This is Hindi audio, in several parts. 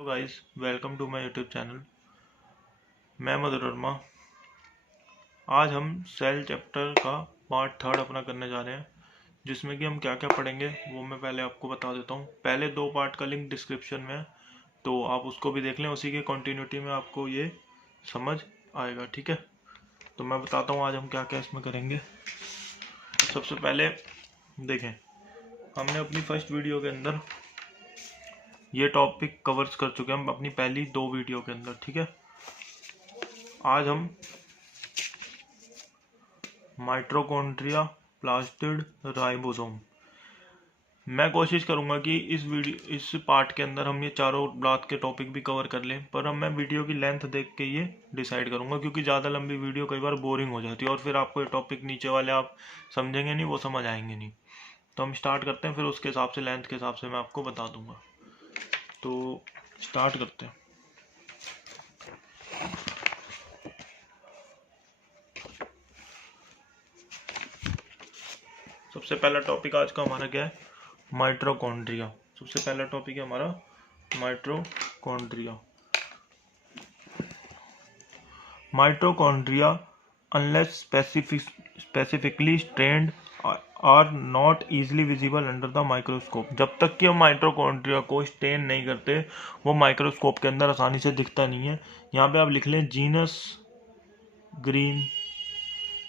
Hello guys, welcome to my YouTube channel. मैं मधुर वर्मा। आज हम सेल चैप्टर का पार्ट थर्ड अपना करने जा रहे हैं, जिसमें कि हम क्या क्या पढ़ेंगे वो मैं पहले आपको बता देता हूँ। पहले दो पार्ट का लिंक डिस्क्रिप्शन में है, तो आप उसको भी देख लें। उसी की कंटिन्यूटी में आपको ये समझ आएगा, ठीक है। तो मैं बताता हूँ आज हम क्या क्या इसमें करेंगे। सबसे पहले देखें, हमने अपनी फर्स्ट वीडियो के अंदर ये टॉपिक कवर्स कर चुके हैं, हम अपनी पहली दो वीडियो के अंदर, ठीक है। आज हम माइटोकॉन्ड्रिया, प्लास्टिड, राइबोसोम। मैं कोशिश करूंगा कि इस पार्ट के अंदर हम ये चारों बात के टॉपिक भी कवर कर लें, पर अब मैं वीडियो की लेंथ देख के ये डिसाइड करूंगा, क्योंकि ज़्यादा लंबी वीडियो कई बार बोरिंग हो जाती है और फिर आपको ये टॉपिक नीचे वाले आप समझेंगे नहीं, वो समझ आएंगे नहीं। तो हम स्टार्ट करते हैं, फिर उसके हिसाब से लेंथ के हिसाब से मैं आपको बता दूंगा। तो स्टार्ट करते हैं। सबसे पहला टॉपिक आज का हमारा क्या है? माइटोकॉन्ड्रिया। सबसे पहला टॉपिक है हमारा mitochondria. Mitochondria unless specifically stained are not easily visible under the microscope. जब तक कि हम माइटोकॉन्ड्रिया को स्टेन नहीं करते, वो माइक्रोस्कोप के अंदर आसानी से दिखता नहीं है। यहाँ पे आप लिख लें जीनस ग्रीन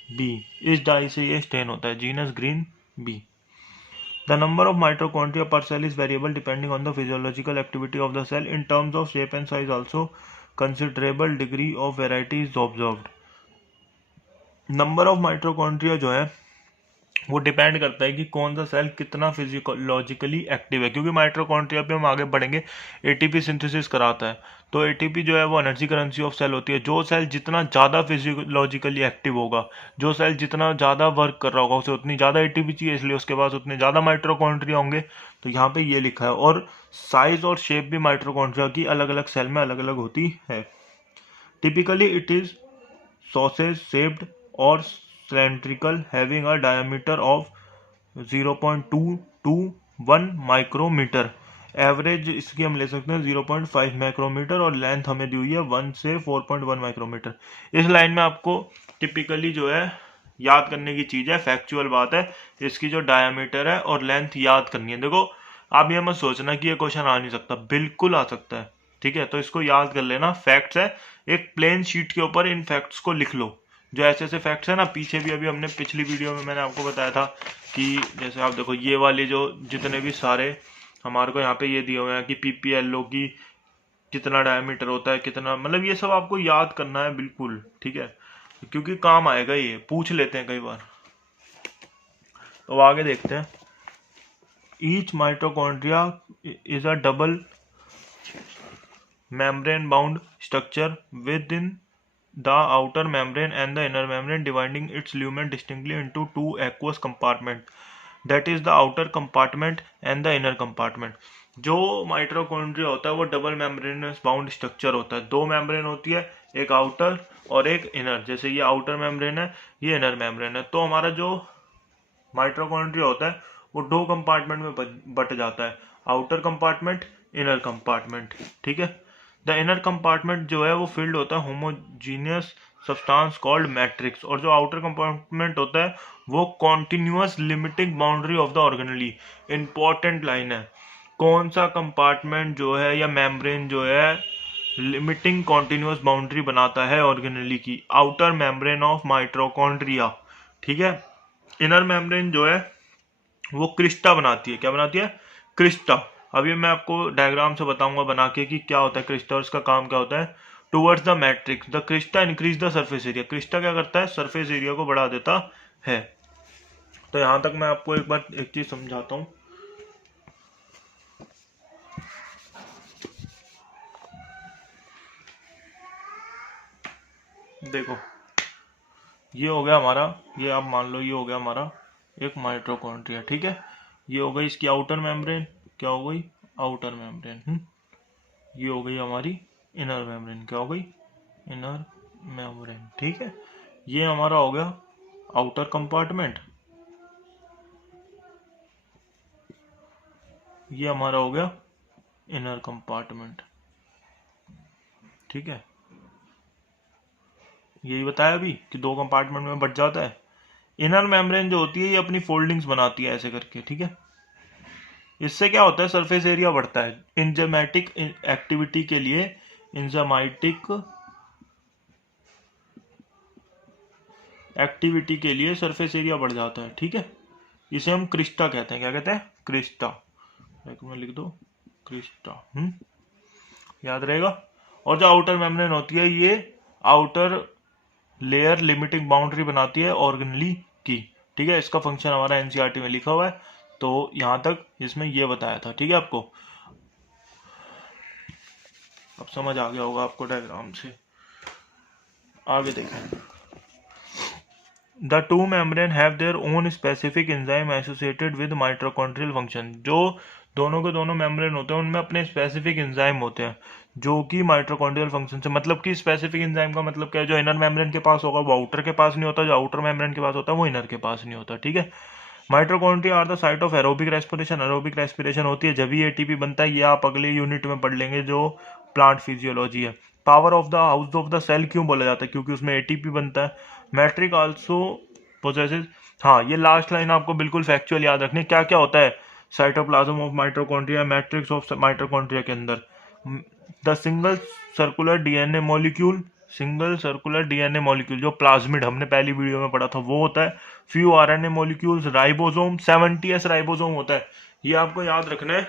बी। इस डाई से ये स्टेन होता है, Janus green B. The number of mitochondria per cell is variable depending on the physiological activity of the cell. In terms of shape and size also, considerable degree of variety is observed. Number of mitochondria जो है वो डिपेंड करता है कि कौन सा सेल कितना फिजियोलॉजिकली एक्टिव है, क्योंकि माइटोकॉन्ड्रिया पे हम आगे बढ़ेंगे। एटीपी सिंथेसिस कराता है, तो एटीपी जो है वो एनर्जी करेंसी ऑफ सेल होती है। जो सेल जितना ज़्यादा फिजियोलॉजिकली एक्टिव होगा, जो सेल जितना ज़्यादा वर्क कर रहा होगा, उसे उतनी ज़्यादा एटीपी चाहिए, इसलिए उसके पास उतने ज़्यादा माइटोकॉन्ड्रिया होंगे। तो यहाँ पे ये लिखा है। और साइज और शेप भी माइटोकॉन्ड्रिया की अलग अलग सेल में अलग अलग होती है। Typically it is sausage shaped or cylindrical having a diameter of 0.2 to 1 micrometre. Average इसकी हम ले सकते हैं 0.5 माइक्रोमीटर और लेंथ हमें दी हुई है 1 से 4.1 माइक्रोमीटर। इस लाइन में आपको टिपिकली जो है याद करने की चीज है, फैक्चुअल बात है, इसकी जो डायमीटर है और लेंथ याद करनी है। देखो, आप ये मत सोचना कि ये क्वेश्चन आ नहीं सकता, बिल्कुल आ सकता है, ठीक है। तो इसको याद कर लेना, फैक्ट्स है। एक प्लेन शीट के ऊपर इन फैक्ट्स को लिख लो, जो ऐसे ऐसे फैक्ट्स है ना। पीछे भी अभी हमने पिछली वीडियो में मैंने आपको बताया था कि जैसे आप देखो, ये वाले जो जितने भी सारे हमारे को यहाँ पे ये दिए हुए हैं कि पीपीएलओ की कितना डायमीटर होता है, कितना, मतलब ये सब आपको याद करना है, बिल्कुल, ठीक है, क्योंकि काम आएगा, ये पूछ लेते हैं कई बार। तो आगे देखते हैं। Each mitochondria is a double membrane bound structure within the outer membrane and the inner membrane, dividing its lumen distinctly into two aqueous compartments, that is the outer compartment and the inner compartment. जो माइटोकॉन्ड्रिया होता है वो डबल मेम्ब्रेनस बाउंड स्ट्रक्चर होता है। दो मेम्ब्रेन होती है, एक आउटर और एक इनर। जैसे ये आउटर मेम्ब्रेन है, ये इनर मेम्ब्रेन है। तो हमारा जो माइटोकॉन्ड्रिया होता है वो दो कंपार्टमेंट में बट जाता है, आउटर कंपार्टमेंट, इनर कंपार्टमेंट, ठीक है। द इनर कंपार्टमेंट जो है वो फिल्ड होता है होमोजीनियस सब्सटेंस कॉल्ड मैट्रिक्स, और जो आउटर कंपार्टमेंट होता है वो continuous limiting boundary of the organelle. Important line है, कौन सा कंपार्टमेंट जो है या मेम्ब्रेन जो है लिमिटिंग कॉन्टिन्यूअस बाउंड्री बनाता है ऑर्गेनली की? आउटर मेम्ब्रेन ऑफ माइटोकॉन्ड्रिया, ठीक है। इनर मेम्ब्रेन जो है वो क्रिस्टा बनाती है। क्या बनाती है? क्रिस्टा। अभी मैं आपको डायग्राम से बताऊंगा बना के कि क्या होता है क्रिस्टा और इसका काम क्या होता है। Towards the matrix the Crysta increase the surface area. Crysta क्या करता है? सरफेस एरिया को बढ़ा देता है। तो यहां तक मैं आपको एक बार एक चीज समझाता हूं। देखो, ये हो गया हमारा, ये आप मान लो ये हो गया हमारा एक माइटोकॉन्ड्रिया, ठीक है। ये हो गई इसकी आउटर मेम्ब्रेन, क्या हो गई? Outer membrane. ये हो गई हमारी इनर मेम्ब्रेन, क्या हो गई? इनर मेम्ब्रेन, ठीक है। ये हमारा हो गया आउटर कंपार्टमेंट, ये हमारा हो गया इनर कंपार्टमेंट। ठीक है, यही बताया अभी कि 2 कंपार्टमेंट में बट जाता है। इनर मेम्ब्रेन जो होती है ये अपनी फोल्डिंग्स बनाती है ऐसे करके, ठीक है। इससे क्या होता है, सरफेस एरिया बढ़ता है। इंजाइमेटिक एक्टिविटी के लिए, इंजाइमेटिक एक्टिविटी के लिए सरफेस एरिया बढ़ जाता है, ठीक है। इसे हम क्रिस्टा कहते हैं। क्या कहते हैं? क्रिस्टा। एक में लिख दो क्रिस्टा, याद रहेगा। और जो आउटर मेम्ब्रेन होती है ये आउटर लेयर लिमिटिंग बाउंड्री बनाती है ऑर्गेनली की, ठीक है। इसका फंक्शन हमारा एनसीईआरटी में लिखा हुआ है, तो यहां तक इसमें ये बताया था, ठीक है। आपको अब समझ आ गया होगा आपको डायग्राम से। आगे देखें। The two membrane have their own specific enzyme associated with mitochondrial function. जो दोनों के दोनों मेम्ब्रेन होते हैं उनमें अपने स्पेसिफिक एंजाइम होते हैं जो कि माइटोकॉन्ड्रियल फंक्शन से, मतलब कि स्पेसिफिक एंजाइम का मतलब क्या है, जो इनर मेम्ब्रेन के पास होगा वो आउटर के पास नहीं होता, जो आउटर मेम्ब्रेन के पास होता है वो इनर के पास नहीं होता, ठीक है। Mitochondria are the site of aerobic respiration. Aerobic respiration होती है जब ही एटीपी बनता है, ये आप अगले यूनिट में पढ़ लेंगे जो प्लांट फिजियोलॉजी है। Power of the house of the cell क्यों बोला जाता है? क्योंकि उसमें एटीपी बनता है। मैट्रिक आल्सो पोजेसेस, हाँ ये लास्ट लाइन आपको बिल्कुल फैक्चुअल याद रखनी। क्या क्या होता है cytoplasm of mitochondria, matrix of mitochondria के अंदर? The single circular DNA molecule, single circular DNA molecule जो प्लाज्मिड हमने पहली वीडियो में पढ़ा था वो होता है। Few RNA molecules, ribosome, 70s ribosome होता है, ये आपको याद रखना है।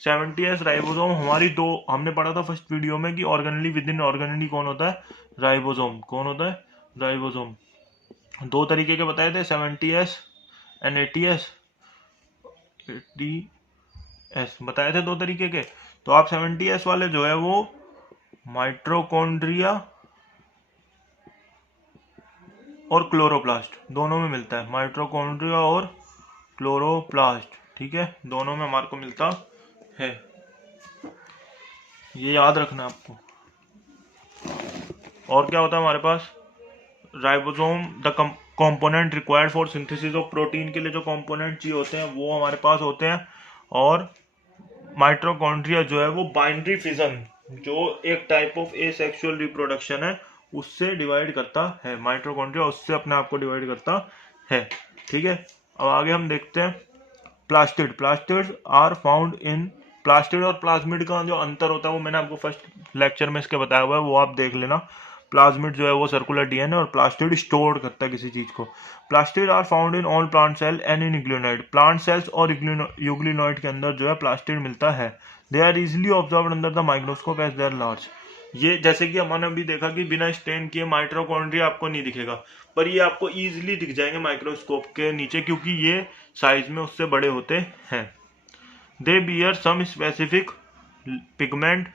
70s राइबोसोम हमारी दो हमने पढ़ा था फर्स्ट वीडियो में कि ऑर्गेनली विद इन ऑर्गेनली कौन होता है? राइबोसोम। कौन होता है? राइबोसोम। 2 तरीके के बताए थे, 70s एंड 80s। 80s बताए थे 2 तरीके के। तो आप 70s वाले जो है वो माइटोकॉन्ड्रिया और क्लोरोप्लास्ट दोनों में मिलता है। माइटोकॉन्ड्रिया और क्लोरोप्लास्ट, ठीक है, दोनों में हमारे को मिलता है, ये याद रखना आपको। और क्या होता है हमारे पास? Ribosome, the component required for synthesis of protein के लिए जो कंपोनेंट चाहिए होते हैं वो हमारे पास होते हैं। और माइटोकॉन्ड्रिया जो है वो बाइनरी फिजन, जो एक टाइप ऑफ एसेक्सुअल रिप्रोडक्शन है, उससे डिवाइड करता है। माइटोकॉन्ड्रिया उससे अपने आप को डिवाइड करता है, ठीक है। अब आगे हम देखते हैं plastid. Plastid are found in, plastid और प्लाज्मिड का जो अंतर होता है वो मैंने आपको फर्स्ट लेक्चर में इसके बताया हुआ है, वो आप देख लेना। प्लाज्मिड जो है वो सर्कुलर डीएनए और प्लास्टिड स्टोर करता है किसी चीज को। Plastid are found in all plant cell and in euglenoid. Plant cells और यूग्लिनॉइड के अंदर जो है प्लास्टिड मिलता है। They are easily observe under the microscope as they are large. ये जैसे कि हमने अभी देखा कि बिना स्टेन किए माइटोकॉन्ड्रिया आपको नहीं दिखेगा, पर ये आपको इजिली दिख जाएंगे माइक्रोस्कोप के नीचे, क्योंकि ये साइज में उससे बड़े होते हैं। They bear some specific pigment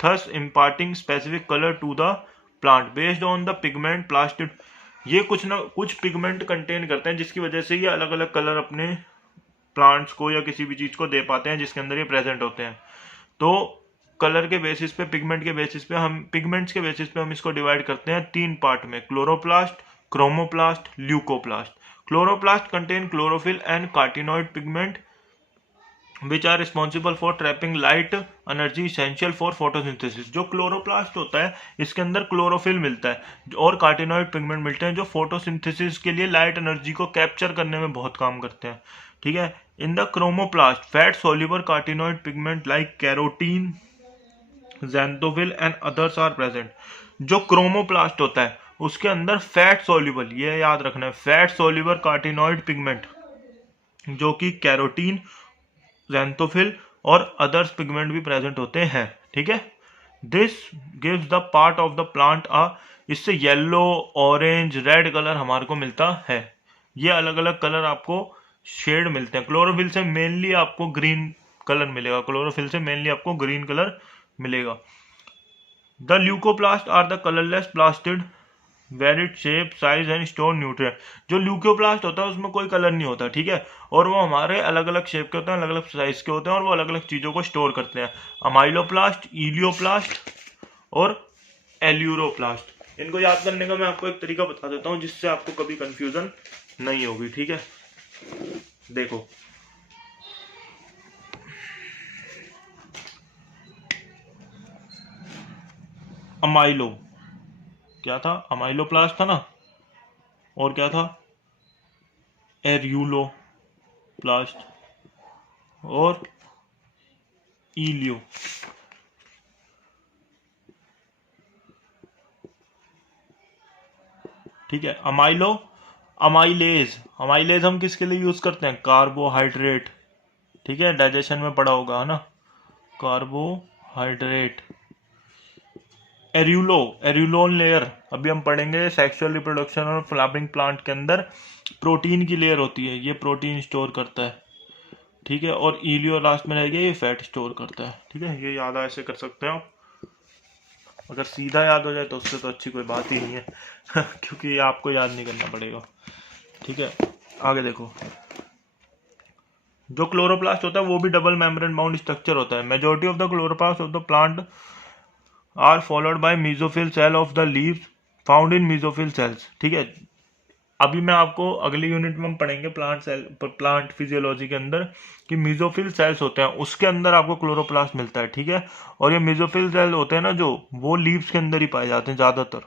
thus imparting specific colour to the plant based on the pigment plastid. ये कुछ ना कुछ पिगमेंट कंटेन करते हैं जिसकी वजह से ये अलग अलग कलर अपने प्लांट्स को या किसी भी चीज को दे पाते हैं जिसके अंदर ये प्रेजेंट होते हैं। तो कलर के बेसिस पे, पिगमेंट के बेसिस पे, हम पिगमेंट्स के बेसिस पे हम इसको डिवाइड करते हैं 3 पार्ट में: chloroplast, chromoplast, leucoplast. Chloroplast contain chlorophyll and carotenoid pigment which are responsible for trapping light energy essential for photosynthesis। जो क्लोरोप्लास्ट होता है इसके अंदर क्लोरोफिल मिलता है और कार्टिनॉइड पिगमेंट मिलते हैं जो फोटोसिंथेसिस के लिए लाइट एनर्जी को कैप्चर करने में बहुत काम करते हैं, ठीक है। In the chromoplast fat soluble carotenoid pigment like carotene, xanthophyll and others are present. जो क्रोमोप्लास्ट होता है उसके अंदर फैट सोल्यूबल, ये याद रखना है, फैट सोल्यूबल कार्टिनॉइड पिगमेंट जो कि कैरोटीन, ज़ैंथोफिल और अदर्स पिगमेंट भी प्रेजेंट होते हैं, ठीक है। This gives the part of the plant uh, इससे येलो, ऑरेंज, रेड कलर हमारे को मिलता है। ये अलग अलग कलर आपको शेड मिलते हैं। क्लोरोफिल से मेनली आपको ग्रीन कलर मिलेगा, क्लोरोफिल से मेनली आपको ग्रीन कलर मिलेगा। The leucoplast are the colourless plastid varied shape, size and store nutrient. जो ल्यूकोप्लास्ट होता है उसमें कोई कलर नहीं होता, ठीक है, और वो हमारे अलग अलग शेप के होते हैं, अलग अलग साइज के होते हैं और वो अलग अलग चीजों को स्टोर करते हैं। अमाइलोप्लास्ट, इलियोप्लास्ट और एल्यूरोप्लास्ट। इनको याद करने का मैं आपको एक तरीका बता देता हूँ जिससे आपको कभी कंफ्यूजन नहीं होगी, ठीक है। देखो अमाइलो, क्या था, अमाइलोप्लास्ट था ना, और क्या था, एर्यूलोप्लास्ट और इलियो। ठीक है, अमाइलेज, अमाइलेज हम किसके लिए यूज करते हैं, कार्बोहाइड्रेट। ठीक है, डाइजेशन में पड़ा होगा है ना, कार्बोहाइड्रेट। एर्यूलो, एर्यूलोन लेयर अभी हम पढ़ेंगे, सेक्सुअल रिप्रोडक्शन और फ्लावरिंग प्लांट के अंदर प्रोटीन की लेयर होती है, ये प्रोटीन स्टोर करता है। ठीक है, और इलियो लास्ट में रहेगा, ये फैट स्टोर करता है। ठीक है, ये याद ऐसे कर सकते हैं आप, अगर सीधा याद हो जाए तो उससे तो अच्छी कोई बात ही नहीं है क्योंकि ये आपको याद नहीं करना पड़ेगा। ठीक है, आगे देखो, जो क्लोरोप्लास्ट होता है वो भी डबल मेम्ब्रेन बाउंड स्ट्रक्चर होता है। Majority of the chloroplast of the plant are followed by mesophyll cell of the leaves found in mesophyll cells. ठीक है, अभी मैं आपको अगली यूनिट में हम पढ़ेंगे प्लांट फिजियोलॉजी के अंदर कि मेसोफिल सेल्स होते हैं, उसके अंदर आपको क्लोरोप्लास्ट मिलता है। ठीक है, और ये मेसोफिल सेल होते हैं ना जो, वो लीव्स के अंदर ही पाए जाते हैं ज्यादातर।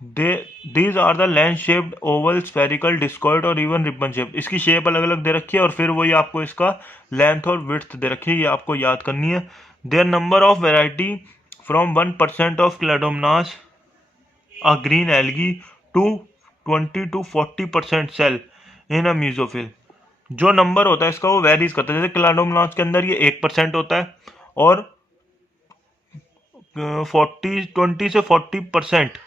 These are the lens shaped, oval, spherical, discoid और इवन रिबन शेप। इसकी शेप अलग अलग दे रखी है और फिर वही आपको इसका लेंथ और विड्थ दे रखी है, ये आपको याद करनी है। Their number of variety from 1% of chlamydomonas a green algae to 20 to 40% cell in a mesophyll. जो नंबर होता है इसका वो वेरीज करता है, जैसे क्लाडोमनास के अंदर ये 1% होता है और 20 से 40%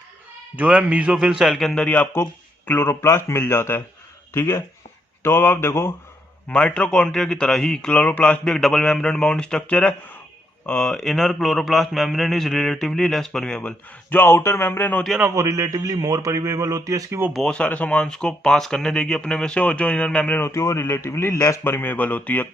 जो है मीजोफिल सेल के अंदर ही आपको क्लोरोप्लास्ट मिल जाता है। ठीक है, तो अब आप देखो, माइटोकॉन्ड्रिया की तरह ही क्लोरोप्लास्ट भी एक डबल मेम्ब्रेन बाउंड स्ट्रक्चर है। Inner chloroplast membrane is relatively less permeable. जो आउटर मेम्ब्रेन होती है ना वो रिलेटिवली मोर परमेबल होती है, इसकी वो बहुत सारे सामान को पास करने देगी अपने में से, और जो इनर मेम्ब्रेन होती है वो रिलेटिवली लेस परमेबल होती है।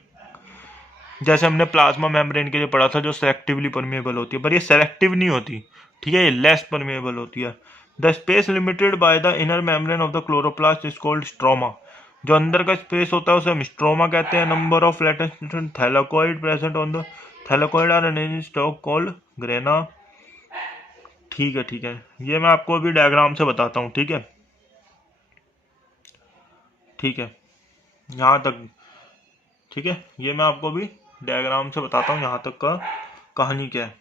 जैसे हमने प्लाज्मा मेम्ब्रेन के लिए पढ़ा था जो सेलेक्टिवली परमेबल होती है, पर ये सेलेक्टिव नहीं होती। ठीक है, ये लेस परमेबल होती है। The space limited by the inner membrane of the chloroplast is called stroma. जो अंदर का स्पेस होता है उसे हम स्ट्रोमा कहते हैं। Number of latest thylakoid present on the thylakoid are in stock called grana. ठीक है, ठीक है, ये मैं आपको अभी डायग्राम से बताता हूँ। ठीक है, ठीक है, यहाँ तक। ठीक है, ये मैं आपको अभी डायग्राम से बताता हूँ यहाँ तक का कहानी क्या है।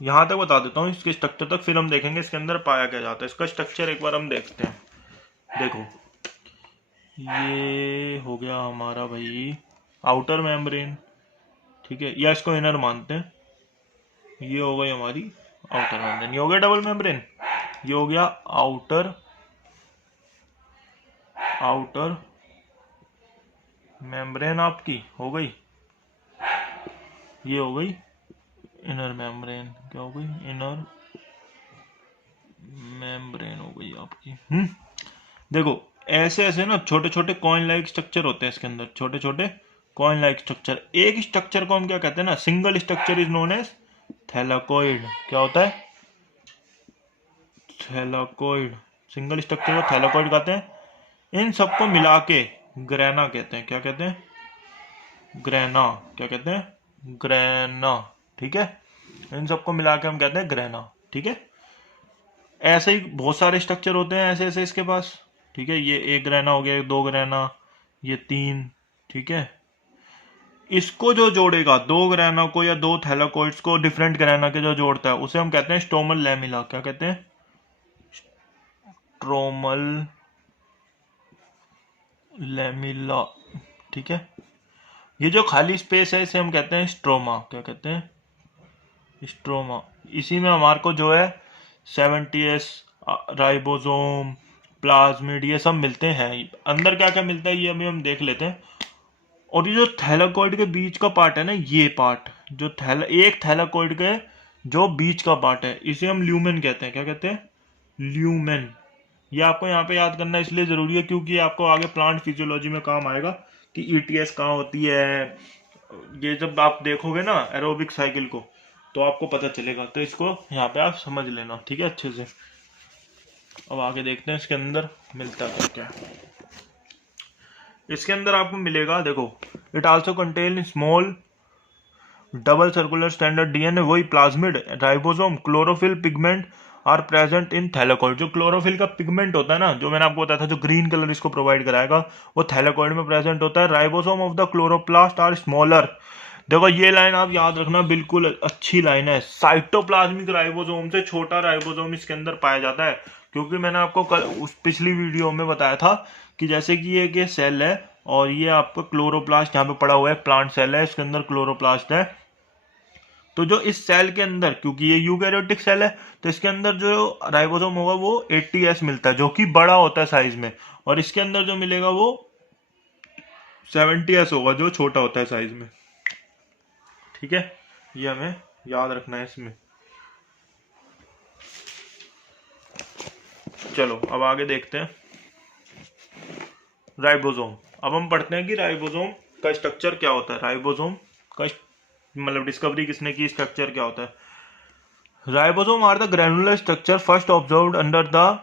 यहाँ तक बता देता हूँ इसके स्ट्रक्चर तक, फिर हम देखेंगे इसके अंदर पाया क्या जाता है। इसका स्ट्रक्चर एक बार हम देखते हैं। देखो, ये हो गया हमारा भाई आउटर मेम्ब्रेन। ठीक है, या इसको इनर मानते हैं। ये हो गई हमारी आउटर मेम्ब्रेन, ये हो गया डबल मेम्ब्रेन, ये हो गया आउटर मेम्ब्रेन आपकी हो गई, ये हो गई इनर मेम्ब्रेन। क्या हो गई, इनर मेम्ब्रेन हो गई आपकी। देखो, ऐसे ऐसे ना छोटे छोटे कॉइन लाइक स्ट्रक्चर होते हैं इसके अंदर, छोटे छोटे कॉइन लाइक स्ट्रक्चर। एक स्ट्रक्चर को हम क्या कहते हैं ना, single structure is known as thylakoid. क्या होता है, थैलाकोइड। सिंगल स्ट्रक्चर को थैलाकोइड कहते हैं। इन सबको मिला के ग्रेना कहते हैं। क्या कहते हैं, ग्रेना। क्या कहते हैं, ग्रेना। ठीक है, इन सबको मिला के हम कहते हैं ग्रेना। ठीक है, ऐसे ही बहुत सारे स्ट्रक्चर होते हैं ऐसे ऐसे इसके पास। ठीक है, ये एक ग्रेना हो गया, दो ग्रेना, ये तीन। ठीक है, इसको जो जोड़ेगा, दो ग्रेना को या दो थैलाकोइड्स को डिफरेंट ग्रेना के जो जोड़ता है उसे हम कहते हैं स्टोमल लैमिला। क्या कहते हैं, स्ट्रोमल लैमिला। ठीक है, ये जो खाली स्पेस है इसे हम कहते हैं स्ट्रोमा। क्या कहते हैं, स्ट्रोमा। इसी में हमारे को जो है 70S, राइबोसोम, प्लाज्मिड, ये सब मिलते हैं। अंदर क्या क्या मिलता है ये अभी हम देख लेते हैं। और ये जो थैलाकोइड के बीच का पार्ट है ना, ये पार्ट जो एक थैलाकोइड के जो बीच का पार्ट है इसे हम ल्यूमेन कहते हैं। क्या कहते हैं, ल्यूमेन। ये आपको यहाँ पे याद करना इसलिए जरूरी है क्योंकि आपको आगे प्लांट फिजियोलॉजी में काम आएगा कि ईटीएस कहाँ होती है। ये जब आप देखोगे ना एरोबिक साइकिल को तो आपको पता चलेगा, तो इसको यहाँ पे आप समझ लेना। ठीक है, अच्छे से। अब आगे देखते हैं इसके अंदर मिलता क्या क्या है। इसके अंदर आपको मिलेगा, देखो, it also contain small double circular standard DNA, वही plasmid, ribosome, chlorophyll pigment are present in thylakoid. जो क्लोरोफिल का पिगमेंट होता है ना, जो मैंने आपको बताया था, जो ग्रीन कलर इसको प्रोवाइड कराएगा, वो थैलेकॉइड में प्रेजेंट होता है। Ribosome of the chloroplast are smaller. देखो ये लाइन आप याद रखना, बिल्कुल अच्छी लाइन है। साइटोप्लाज्मिक राइबोसोम से छोटा राइबोसोम इसके अंदर पाया जाता है, क्योंकि मैंने आपको कल उस पिछली वीडियो में बताया था कि जैसे कि ये सेल है और ये आपका क्लोरोप्लास्ट यहाँ पे पड़ा हुआ है, प्लांट सेल है, इसके अंदर क्लोरोप्लास्ट है। तो जो इस सेल के अंदर, क्योंकि ये यूकैरियोटिक सेल है, तो इसके अंदर जो राइबोसोम होगा वो 80S मिलता है, जो कि बड़ा होता है साइज में, और इसके अंदर जो मिलेगा वो 70S होगा, जो छोटा होता है साइज में। ठीक है, ये हमें याद रखना है इसमें। चलो अब आगे देखते हैं राइबोसोम। अब हम पढ़ते हैं कि राइबोसोम का स्ट्रक्चर क्या होता है। राइबोसोम का मतलब डिस्कवरी किसने की, स्ट्रक्चर क्या होता है। Ribosome are the granular structure first observed under the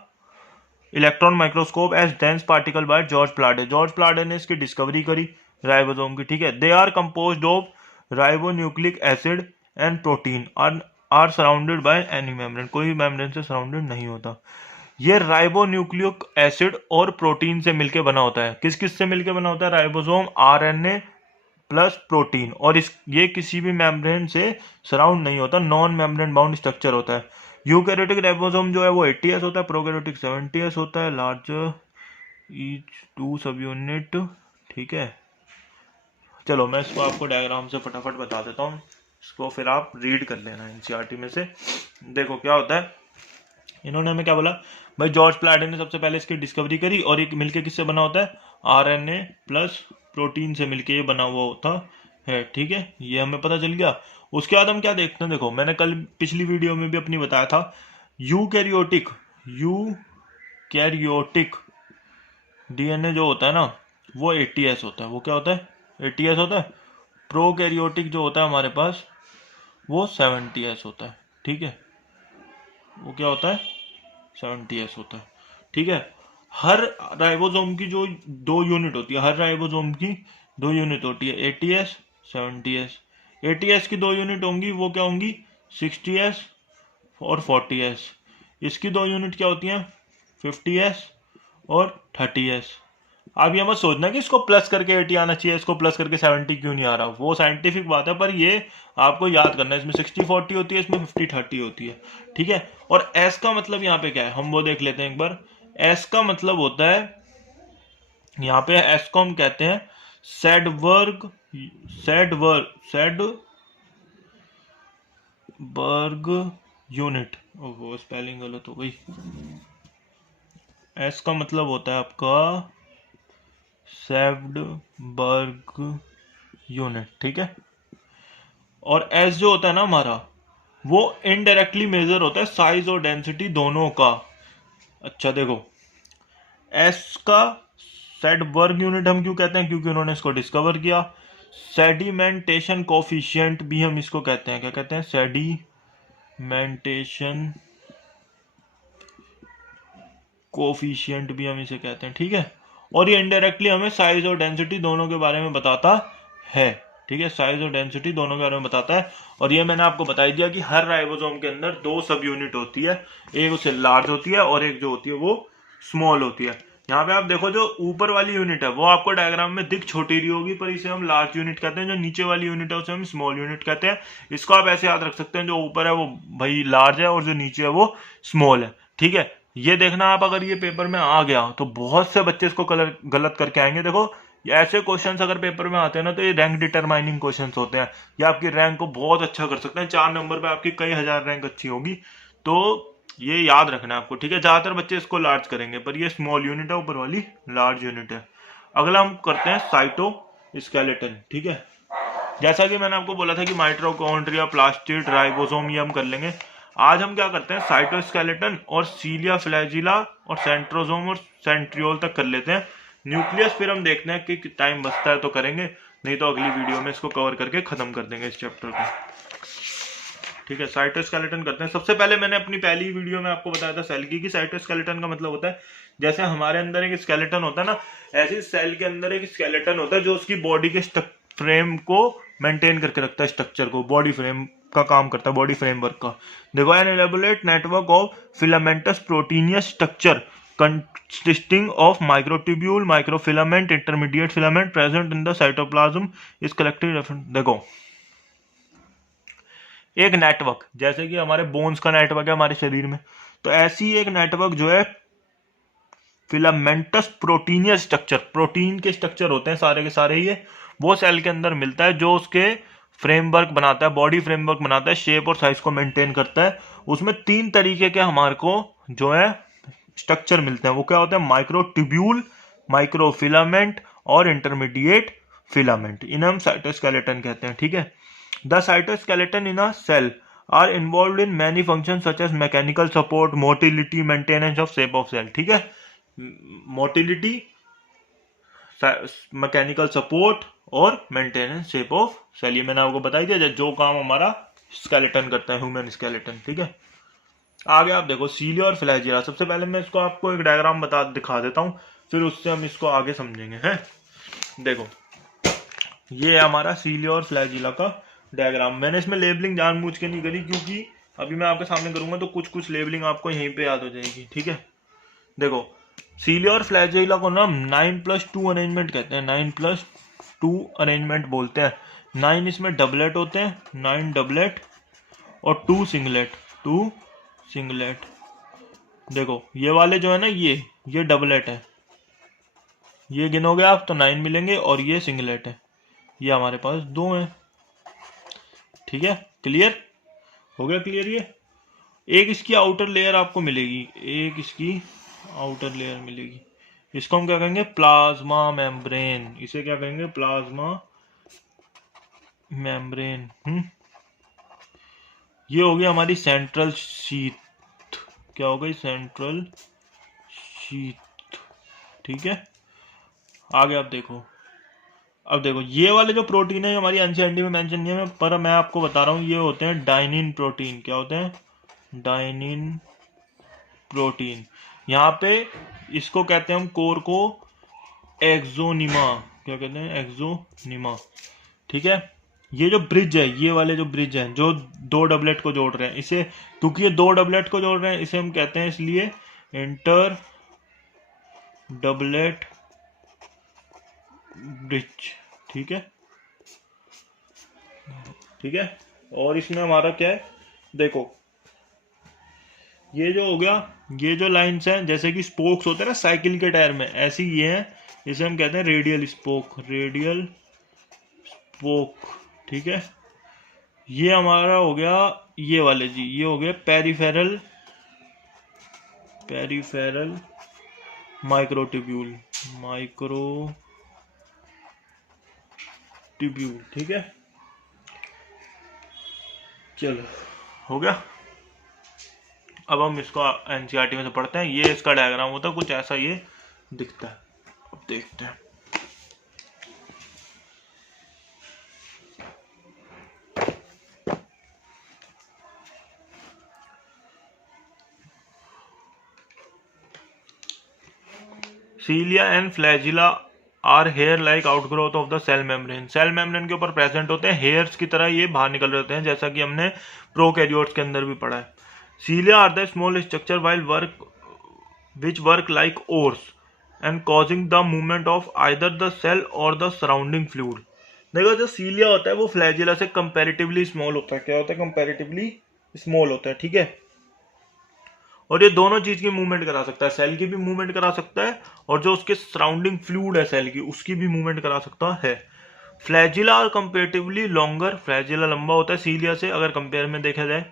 electron microscope as dense particle by George Palade. George Palade ने इसकी डिस्कवरी करी राइबोसोम की। ठीक है, they are composed of ribonucleic acid and protein are surrounded by any membrane. कोई मेम्ब्रेन से सराउंडेड नहीं होता। ये राइबोन्यूक्लिक एसिड और प्रोटीन से मिलकर बना होता है। किस किस से मिलकर बना होता है राइबोसोम? RNA plus protein. और ये किसी भी मेम्ब्रेन से सराउंड नहीं होता, नॉन मेम्ब्रेन बाउंड स्ट्रक्चर होता है। यूकैरियोटिक राइबोसोम जो है वो 80S होता है, प्रोकैरियोटिक 70S होता है, लार्ज ईच 2 सब यूनिट। ठीक है, चलो मैं इसको आपको डायग्राम से फटाफट बता देता हूँ, इसको फिर आप रीड कर लेना एनसीईआरटी में से। देखो क्या होता है, इन्होंने हमें क्या बोला भाई, जॉर्ज प्लाडे ने सबसे पहले इसकी डिस्कवरी करी, और ये मिलके किससे बना होता है? आरएनए प्लस प्रोटीन से मिलके ये बना हुआ होता है। ठीक है, ये हमें पता चल गया। उसके बाद हम क्या देखते हैं, देखो मैंने कल पिछली वीडियो में भी अपनी बताया था, यूकैरियोटिक डीएनए जो होता है ना, वो 80S होता है। वो क्या होता है? 80S होता है। प्रोकैरियोटिक जो होता है हमारे पास, वो 70S होता है। ठीक है, वो क्या होता है? 70S होता है। ठीक है, हर राइबोसोम की जो 2 यूनिट होती है, हर राइबोसोम की 2 यूनिट होती है, 80S 70S। 80S की 2 यूनिट होंगी, वो क्या होंगी? 60S और 40S। इसकी 2 यूनिट क्या होती हैं? 50S और 30S। आप ये मत सोचना कि इसको प्लस करके 80 आना चाहिए, इसको प्लस करके 70 क्यों नहीं आ रहा, वो साइंटिफिक बात है, पर ये आपको याद करना है। इसमें 60-40 होती है, इसमें 50-30 होती है। ठीक है, और एस का मतलब यहाँ पे क्या है, हम वो देख लेते हैं एक बार। एस का मतलब होता है, यहाँ पे एस को हम कहते हैं सैडबर्ग यूनिट। वो स्पेलिंग गलत हो गई। एस का मतलब होता है आपका सैडबर्ग यूनिट। ठीक है, और एस जो होता है ना हमारा, वो इनडायरेक्टली मेजर होता है साइज और डेंसिटी दोनों का। अच्छा देखो, एस का सैडबर्ग यूनिट हम क्यों कहते हैं? क्योंकि उन्होंने इसको डिस्कवर किया। सेडिमेंटेशन कोफिशिएंट भी हम इसको कहते हैं। क्या कहते हैं? सेडिमेंटेशन कोफिशिएंट भी हम इसे कहते हैं। ठीक है, और ये इनडायरेक्टली हमें साइज और डेंसिटी दोनों के बारे में बताता है। ठीक है, साइज और डेंसिटी दोनों के बारे में बताता है। और ये मैंने आपको बता दिया कि हर राइबोसोम के अंदर 2 सब यूनिट होती है, एक उससे लार्ज होती है और एक जो होती है वो स्मॉल होती है। यहाँ पे आप देखो, जो ऊपर वाली यूनिट है वो आपको डायग्राम में दिख छोटी रही होगी, पर इसे हम लार्ज यूनिट कहते हैं। जो नीचे वाली यूनिट है उसे हम स्मॉल यूनिट कहते हैं। इसको आप ऐसे याद रख सकते हैं, जो ऊपर है वो भाई लार्ज है और जो नीचे है वो स्मॉल है। ठीक है, ये देखना आप, अगर ये पेपर में आ गया तो बहुत से बच्चे इसको गलत करके आएंगे। देखो, ये ऐसे क्वेश्चंस अगर पेपर में आते हैं ना, तो ये रैंक डिटरमाइनिंग क्वेश्चंस होते हैं। ये आपकी रैंक को बहुत अच्छा कर सकते हैं। 4 नंबर पे आपकी कई हजार रैंक अच्छी होगी, तो ये याद रखना है आपको। ठीक है, ज्यादातर बच्चे इसको लार्ज करेंगे, पर ये स्मॉल यूनिट है, ऊपर वाली लार्ज यूनिट है। अगला हम करते हैं साइटोस्केलेटन। ठीक है, जैसा कि मैंने आपको बोला था कि माइटोकॉन्ड्रिया, प्लास्टिड, राइबोसोम ये हम कर लेंगे। आज हम क्या करते हैं, साइटोस्केलेटन और सीलिया, फ्लैजिला और सेंट्रोसोम और सेंट्रियोल तक कर लेते हैं। न्यूक्लियस फिर हम देखते हैं कि टाइम बचता है तो करेंगे, नहीं तो अगली वीडियो में इसको कवर करके खत्म कर देंगे इस चैप्टर को। ठीक है, साइटोस्केलेटन करते हैं। सबसे पहले मैंने अपनी पहली वीडियो में आपको बताया था सेल की, कि साइटोस्केलेटन का मतलब होता है जैसे हमारे अंदर एक स्केलेटन होता है ना, ऐसे सेल के अंदर एक स्केलेटन होता है जो उसकी बॉडी के फ्रेम को मेंटेन करके रखता है, स्ट्रक्चर को, बॉडी फ्रेम का काम करता है, बॉडी फ्रेमवर्क का। देखो, an elaborate network of filamentous proteinaceous structure consisting of microtubule, microfilament, intermediate filament present in the cytoplasm is collectively referred। देखो, एक नेटवर्क, जैसे कि हमारे बोन्स का नेटवर्क है हमारे शरीर में, तो ऐसी एक नेटवर्क जो है फिलामेंटस प्रोटीनियस स्ट्रक्चर, प्रोटीन के स्ट्रक्चर होते हैं सारे के सारे, ये वो सेल के अंदर मिलता है जो उसके फ्रेमवर्क बनाता है, बॉडी फ्रेमवर्क बनाता है, शेप और साइज को मेंटेन करता है। उसमें 3 तरीके के हमारे को जो है स्ट्रक्चर मिलते हैं। वो क्या होते हैं? माइक्रोट्यूब्यूल, माइक्रोफिलामेंट और इंटरमीडिएट फिलामेंट। इन्हें हम साइटोस्केलेटन कहते हैं। ठीक है। The cytoskeleton in a cell are involve in many function such as mechanical support, motility, maintenance of shape of cell. ठीक है। मोटिलिटी, मैकेनिकल सपोर्ट और मेंटेनेंस शेप ऑफ सेल, ये मैंने आपको बताई दिया जो काम हमारा स्केलेटन करता है, ह्यूमन स्केलेटन। ठीक है। आगे आप देखो सीलिया और फ्लैजिला। सबसे पहले मैं इसको आपको एक डायग्राम दिखा देता हूँ, फिर उससे हम इसको आगे समझेंगे। हैं, देखो ये है हमारा सीलिया और फ्लैजिला का डायग्राम। मैंने इसमें लेबलिंग जानबूझ के नहीं करी, क्योंकि अभी मैं आपके सामने करूंगा तो कुछ कुछ लेबलिंग आपको यहीं पे याद हो जाएगी। ठीक है। देखो, सीलिया और फ्लैजिला को ना 9+2 अरेंजमेंट कहते हैं, 9+2 अरेंजमेंट बोलते हैं। 9 इसमें डबलेट होते हैं, 9 डबलेट और 2 सिंगलेट, 2 सिंगलेट। देखो ये वाले जो है ना, ये डबलेट है, ये गिनोगे आप तो 9 मिलेंगे, और ये सिंगलेट है, ये हमारे पास 2 हैं। ठीक है, क्लियर हो गया? क्लियर। ये एक इसकी आउटर लेयर आपको मिलेगी, एक इसकी आउटर लेयर मिलेगी, इसको हम क्या कहेंगे? Plasma membrane. इसे क्या कहेंगे? Plasma membrane. ये हो गई हमारी सेंट्रल शीथ। क्या हो गई? Central sheath. ठीक है। आगे आप देखो, अब देखो ये वाले जो प्रोटीन है हमारी एनसीईआरटी में मेंशन नहीं है, पर मैं आपको बता रहा हूँ, ये होते हैं डाइनिन प्रोटीन। क्या होते हैं? Dynein protein. यहाँ पे इसको कहते हैं हम कोर को एक्सोनिमा। क्या कहते हैं? एक्सोनिमा। ठीक है। ये जो ब्रिज है, ये वाले जो ब्रिज है जो 2 डबलेट को जोड़ रहे हैं, इसे, क्योंकि ये 2 डबलेट को जोड़ रहे हैं, इसे हम कहते हैं इसलिए इंटर डबलेट ब्रिज। ठीक है। ठीक है। और इसमें हमारा क्या है? देखो ये जो हो गया, ये जो लाइंस हैं जैसे कि स्पोक्स होते हैं ना साइकिल के टायर में, ऐसी ये हैं, इसे हम कहते हैं रेडियल स्पोक, रेडियल स्पोक। ठीक है। ये हमारा हो गया ये वाले जी, ये हो गया पेरिफेरल माइक्रोट्यूब्यूल, ठीक है। चलो हो गया। अब हम इसको एनसीईआरटी में से पढ़ते हैं। ये इसका डायग्राम होता है, कुछ ऐसा ये दिखता है। अब देखते हैं। Cilia and flagella are hair like outgrowth of the cell membrane. Cell membrane के ऊपर प्रेजेंट होते हैं, हेयर्स की तरह ये बाहर निकल रहे होते हैं, जैसा कि हमने प्रोकैरियोट्स के अंदर भी पढ़ा है। Cilia are the small structure while which work like oars and causing the movement of either the cell or the surrounding fluid। देखो जो सीलिया होता है वो फ्लैजिला से कंपैरेटिवली स्मॉल होता है। क्या होता है? कंपैरेटिवली स्मॉल होता है। ठीक है। और ये दोनों चीज की मूवमेंट करा सकता है, सेल की भी मूवमेंट करा सकता है, और जो उसके सराउंडिंग फ्लूइड है सेल की, उसकी भी मूवमेंट करा सकता है। Flagella are comparatively longer. Flagella लंबा होता है सीलिया से अगर कंपेयर में देखा जाए,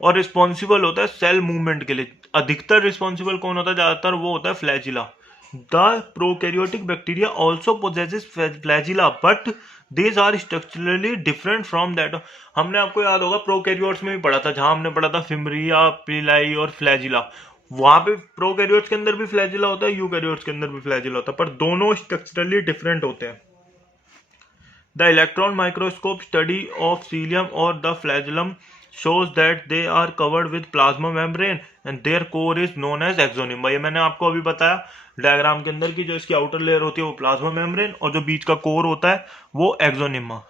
और रिस्पॉन्सिबल होता है सेल मूवमेंट के लिए। अधिकतर रिस्पॉन्सिबल कौन होता है? ज्यादातर वो होता है flagella. The prokaryotic bacteria also possesses flagella but these are structurally different from that. हमने, आपको याद होगा प्रोकैरियोट्स में भी पढ़ा था, जहां हमने पढ़ा था फिमरिया, पिलाई और फ्लैजिला। वहां पे प्रोकैरियोट्स के अंदर भी फ्लैजिला होता है, यूकैरियोट्स के अंदर भी फ्लैजिला होता है, पर दोनों स्ट्रक्चरली डिफरेंट होते हैं। The electron microscope study of cilium और the flagellum shows that they are covered with plasma membrane and their core is known as exonym। ये मैंने आपको अभी बताया डायग्राम के अंदर कि जो इसकी आउटर लेयर होती है वो प्लाज्मा मेम्ब्रेन और जो बीच का कोर होता है वो एक्सोनिमा।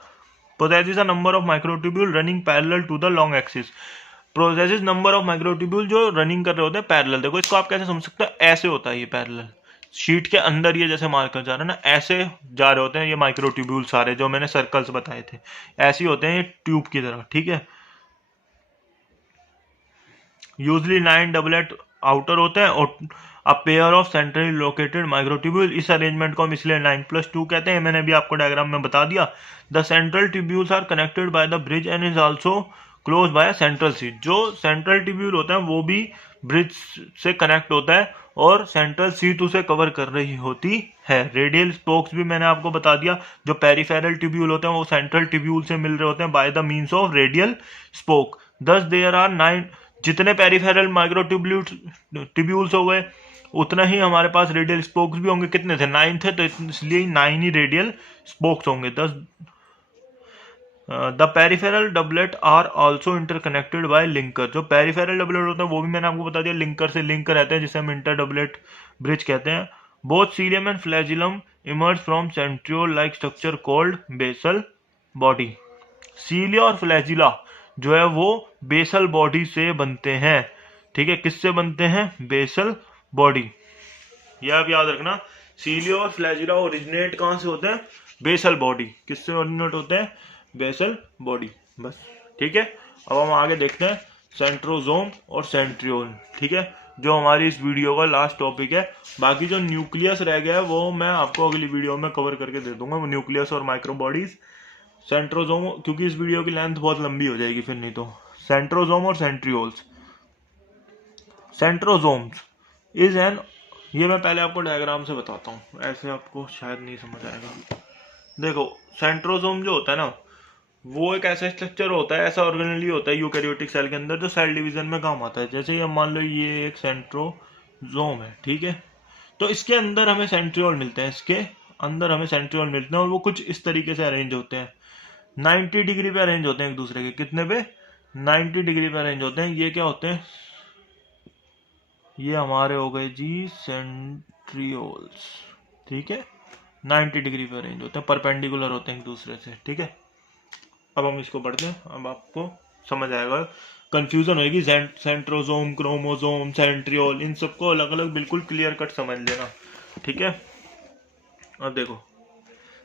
possesses a number of microtubule running parallel to the long axis। possesses number of microtubule जो रनिंग कर रहे होते हैं पैरेलल। देखो इसको आप कैसे समझ सकते हैं, ऐसे होता है ये पैरेलल, शीट के अंदर ये जैसे मार्कर जा रहा है ना, ऐसे जा रहे होते हैं ये माइक्रोट्यूब्यूल सारे जो मैंने सर्कल्स बताए थे, ऐसे ही होते हैं ये ट्यूब की तरह, ठीक है। यूजली 9 डबलेट आउटर होते हैं और a pair of centrally located microtubule. इस अरेंजमेंट को हम इसलिए 9+2 कहते हैं, मैंने भी आपको डायग्राम में बता दिया। The central tubules are connected by the bridge and is also close by central sheath. जो सेंट्रल ट्यूब्यूल होता है वो भी ब्रिज से कनेक्ट होता है और सेंट्रल सीट उसे कवर कर रही होती है। रेडियल स्पोक्स भी मैंने आपको बता दिया, जो पेरिफेरल ट्यूब्यूल होते हैं वो सेंट्रल ट्यूब्यूल से मिल रहे होते हैं by the means of radial spoke. दस देयर आर 9, जितने पेरिफेरल माइक्रोट्यूब्यूल्स हो गए उतना ही हमारे पास रेडियल स्पोक्स भी होंगे। कितने थे? 9 थे, तो इसलिए 9 ही रेडियल स्पोक्स होंगे। 10 the peripheral doublet are also interconnected by linker. जो पेरिफेरल डबलेट होते हैं वो भी मैंने आपको बता दिया लिंकर से लिंक रहते हैं, जिसे हम इंटर डबलेट ब्रिज कहते हैं। Both cilium and flagellum emerge from centriole like structure called basal body. Cilia और फ्लैजिला जो है वो बेसल बॉडी से बनते हैं, ठीक है। किससे बनते हैं? Basal body. यह आप याद रखना, सीलिया और फ्लैजिला ओरिजिनेट कहां से होते हैं? Basal body. किससे ओरिजिनेट होते हैं? बेसल बॉडी, बस, ठीक है। अब हम आगे देखते हैं सेंट्रोजोम और सेंट्रियोल, ठीक है, जो हमारी इस वीडियो का लास्ट टॉपिक है। बाकी जो न्यूक्लियस रह गया है वो मैं आपको अगली वीडियो में कवर करके दे दूंगा, वो न्यूक्लियस और माइक्रोबॉडीज। सेंट्रोजोम, क्योंकि इस वीडियो की लेंथ बहुत लंबी हो जाएगी फिर नहीं तो। सेंट्रोजोम और सेंट्रियोल्स। सेंट्रोजोम्स इज एन, ये मैं पहले आपको डायग्राम से बताता हूँ, ऐसे आपको शायद नहीं समझ आएगा। देखो सेंट्रोजोम जो होता है ना वो एक ऐसा स्ट्रक्चर होता है, ऐसा ऑर्गेनेली होता है यूकैरियोटिक सेल के अंदर जो सेल डिवीजन में काम आता है। जैसे ये मान लो ये एक सेंट्रोजोम है, ठीक है, तो इसके अंदर हमें सेंट्रियोल मिलते हैं, इसके अंदर हमें सेंट्रियोल मिलते हैं और वो कुछ इस तरीके से अरेंज होते हैं, 90 डिग्री पे अरेंज होते हैं एक दूसरे के। कितने पे? 90 डिग्री पे अरेंज होते हैं। ये क्या होते हैं? ये हमारे हो गए जी सेंट्रियोल्स, ठीक है। 90 डिग्री पे अरेंज होते हैं, परपेंडिकुलर होते हैं एक दूसरे से, ठीक है। अब हम इसको पढ़ते हैं, अब आपको समझ आएगा, कंफ्यूजन होगी। सेंट्रोजोम, क्रोमोजोम, सेंट्रियोल, इन सबको अलग अलग बिल्कुल क्लियर कट समझ लेना, ठीक है। अब देखो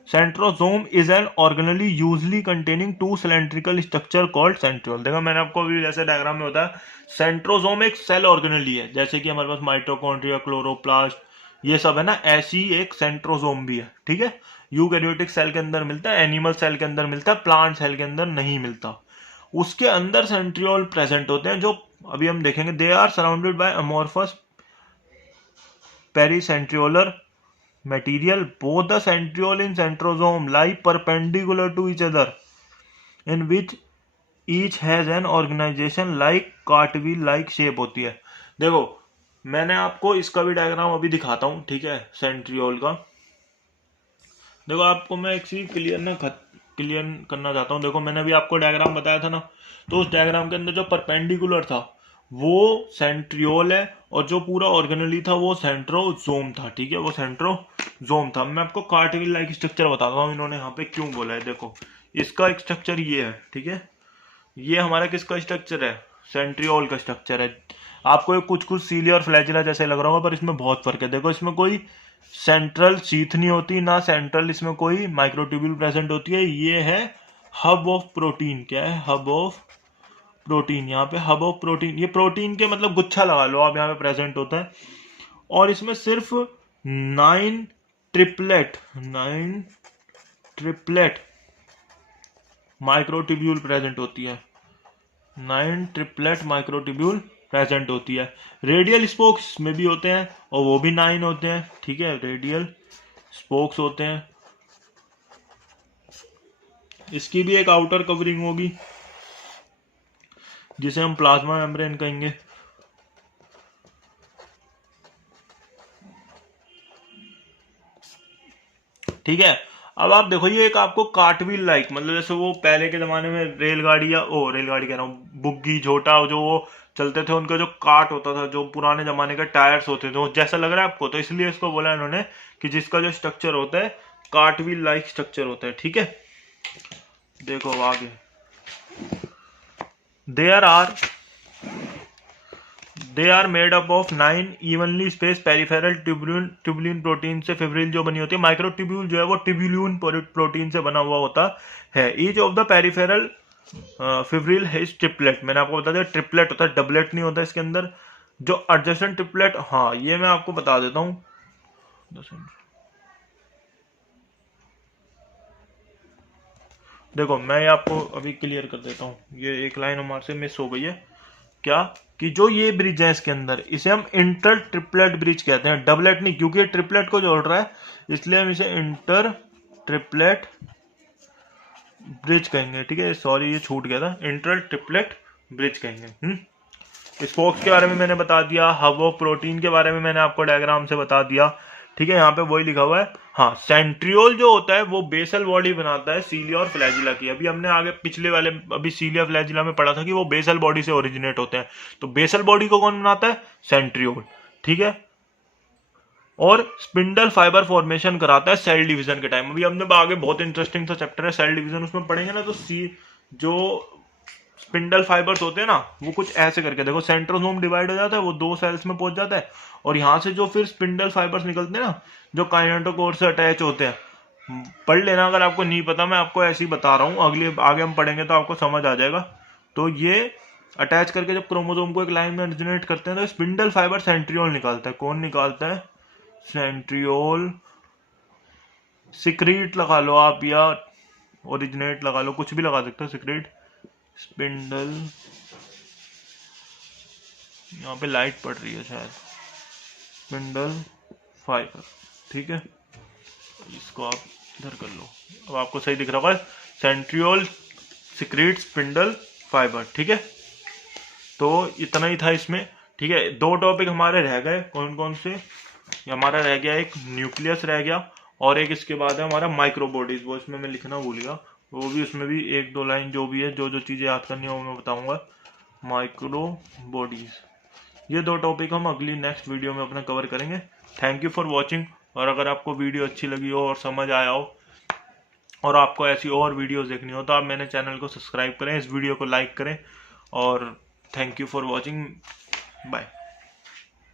centrosome is an organelle usually containing 2 cylindrical structure called centriole. देखो मैंने आपको अभी जैसे डायग्राम में होता है, सेंट्रोजोम एक सेल ऑर्गेनेली है, जैसे कि हमारे पास माइटोकॉन्ड्रिया, क्लोरोप्लास्ट, ये सब है ना, ऐसी एक सेंट्रोजोम भी है, ठीक है। यूकैरियोटिक सेल के अंदर मिलता है, एनिमल सेल के अंदर मिलता है, प्लांट सेल के अंदर नहीं मिलता। उसके अंदर सेंट्रियोल प्रेजेंट होते हैं, जो अभी हम देखेंगे। They are surrounded by amorphous pericentriolar material. Both the centriole in centrosome lie perpendicular to each other, in which each has an organization like cartwheel like shape होती है। देखो मैंने आपको इसका भी डायग्राम अभी दिखाता हूँ, ठीक है, सेंट्रियोल का। देखो आपको मैं एक चीज क्लियर करना चाहता हूँ। देखो मैंने अभी आपको डायग्राम बताया था ना, तो उस डायग्राम के अंदर जो परपेंडिकुलर था वो सेंट्रियोल है और जो पूरा ऑर्गेनली था वो सेंट्रोजोम था, ठीक है, वो सेंट्रोजोम था। मैं आपको कार्टविल लाइक स्ट्रक्चर बताता हूँ इन्होंने यहाँ पे क्यों बोला है। देखो इसका एक स्ट्रक्चर ये है, ठीक है, ये हमारा किसका स्ट्रक्चर है? सेंट्रियोल का स्ट्रक्चर है। आपको कुछ कुछ सीलिया और फ्लैजिला जैसे लग रहा होगा, पर इसमें बहुत फर्क है। देखो इसमें कोई सेंट्रल शीथ नहीं होती ना, सेंट्रल इसमें कोई माइक्रोट्यूब्यूल प्रेजेंट होती है। ये है हब ऑफ प्रोटीन। क्या है? Hub of protein. यहाँ पे हब ऑफ प्रोटीन, ये प्रोटीन के मतलब गुच्छा लगा लो आप, यहाँ पे प्रेजेंट होता है। और इसमें सिर्फ 9 ट्रिपलेट माइक्रोट्यूब्यूल प्रेजेंट होती है। 9 ट्रिपलेट माइक्रोट्यूब्यूल प्रेजेंट होती है। रेडियल स्पोक्स में भी होते हैं और वो भी 9 होते हैं, ठीक है, रेडियल स्पोक्स होते हैं। इसकी भी एक आउटर कवरिंग होगी जिसे हम प्लाज्मा मेम्ब्रेन कहेंगे। ठीक है, अब आप देखो ये एक आपको कार्टव्हील लाइक, मतलब जैसे वो पहले के जमाने में रेलगाड़ी या रेलगाड़ी कह रहा हूँ, बुग्गी झोटा जो वो चलते थे, उनका जो काट होता था, जो पुराने जमाने के टायर्स होते थे, वो जैसा लग रहा है आपको, तो इसलिए इसको बोला इन्होंने कि जिसका जो स्ट्रक्चर होता है कार्टव्हील लाइक स्ट्रक्चर होता है। ठीक है, देखो अब आगे, they are made up of 9 evenly space peripheral tubulin protein से। फिब्रिल जो बनी होती है, माइक्रोट्यूब्यूल जो है वो ट्यूबुलिन प्रोटीन से बना हुआ होता है। Each of the peripheral fibril है ट्रिपलेट। मैंने आपको बता दिया ट्रिपलेट होता है, डबलेट नहीं होता इसके अंदर। जो एडजेसेंट ट्रिपलेट, हाँ ये मैं आपको बता देता हूँ, देखो मैं आपको अभी क्लियर कर देता हूँ। ये एक लाइन हमारे से मिस हो गई है, क्या कि जो ये ब्रिज है इसके अंदर, इसे हम इंटर ट्रिपलेट ब्रिज कहते हैं, डबलेट नहीं, क्योंकि ये ट्रिपलेट को जोड़ रहा है, इसलिए हम इसे इंटर ट्रिपलेट ब्रिज कहेंगे। ठीक है, सॉरी ये छूट गया था, इंटर ट्रिपलेट ब्रिज कहेंगे। स्पोक्स के बारे में मैंने बता दिया, हब ऑफ प्रोटीन के बारे में मैंने आपको डायग्राम से बता दिया। ठीक है, यहाँ पे वही लिखा हुआ है। हाँ, सेंट्रियोल जो होता है वो बेसल बॉडी बनाता है सीलिया और फ्लैजिला की। अभी हमने आगे पिछले वाले अभी सीलिया फ्लैजिला में पढ़ा था कि वो बेसल बॉडी से ओरिजिनेट होते हैं। तो बेसल बॉडी को कौन बनाता है? सेंट्रियोल। ठीक है, और स्पिंडल फाइबर फॉर्मेशन कराता है सेल डिवीजन के टाइम। अभी हमने आगे बहुत इंटरेस्टिंग सा चैप्टर है सेल डिवीजन, उसमें पढ़ेंगे ना, तो जो स्पिंडल फाइबर्स होते हैं ना, वो कुछ ऐसे करके देखो, सेंट्रोसोम डिवाइड हो जाता है, वो 2 सेल्स में पहुंच जाता है, और यहाँ से जो फिर स्पिंडल फाइबर्स निकलते हैं ना, जो काइनेटोकोर से अटैच होते हैं, पढ़ लेना अगर आपको नहीं पता, मैं आपको ऐसे ही बता रहा हूँ, आगे हम पढ़ेंगे तो आपको समझ आ जाएगा। तो ये अटैच करके जब क्रोमोसोम को एक लाइन में ओरिजिनेट करते हैं तो स्पिंडल फाइबर सेंट्रियोल निकालता है। कौन निकालता है? सेंट्रियोल। सिक्रीट लगा लो आप, या ओरिजिनेट लगा लो, कुछ भी लगा सकते हो, सिक्रीट, स्पिंडल, यहाँ पे लाइट पड़ रही है शायद, स्पिंडल फाइबर। ठीक है, इसको आप इधर कर लो, अब आपको सही दिख रहा होगा, सेंट्रियोल सिक्रीट स्पिंडल फाइबर। ठीक है, तो इतना ही था इसमें। ठीक है, 2 टॉपिक हमारे रह गए, कौन कौन से? हमारा रह गया एक न्यूक्लियस रह गया, और एक इसके बाद है हमारा माइक्रोबॉडीज, वो इसमें मैं लिखना भूल गया, वो भी उसमें भी 1-2 लाइन जो भी है, जो चीज़ें याद करनी है वो मैं बताऊंगा। माइक्रोबॉडीज, ये 2 टॉपिक हम अगली नेक्स्ट वीडियो में अपना कवर करेंगे। थैंक यू फॉर वॉचिंग, और अगर आपको वीडियो अच्छी लगी हो और समझ आया हो और आपको ऐसी और वीडियोस देखनी हो तो आप मेरे चैनल को सब्सक्राइब करें, इस वीडियो को लाइक करें, और thank you for watching, bye.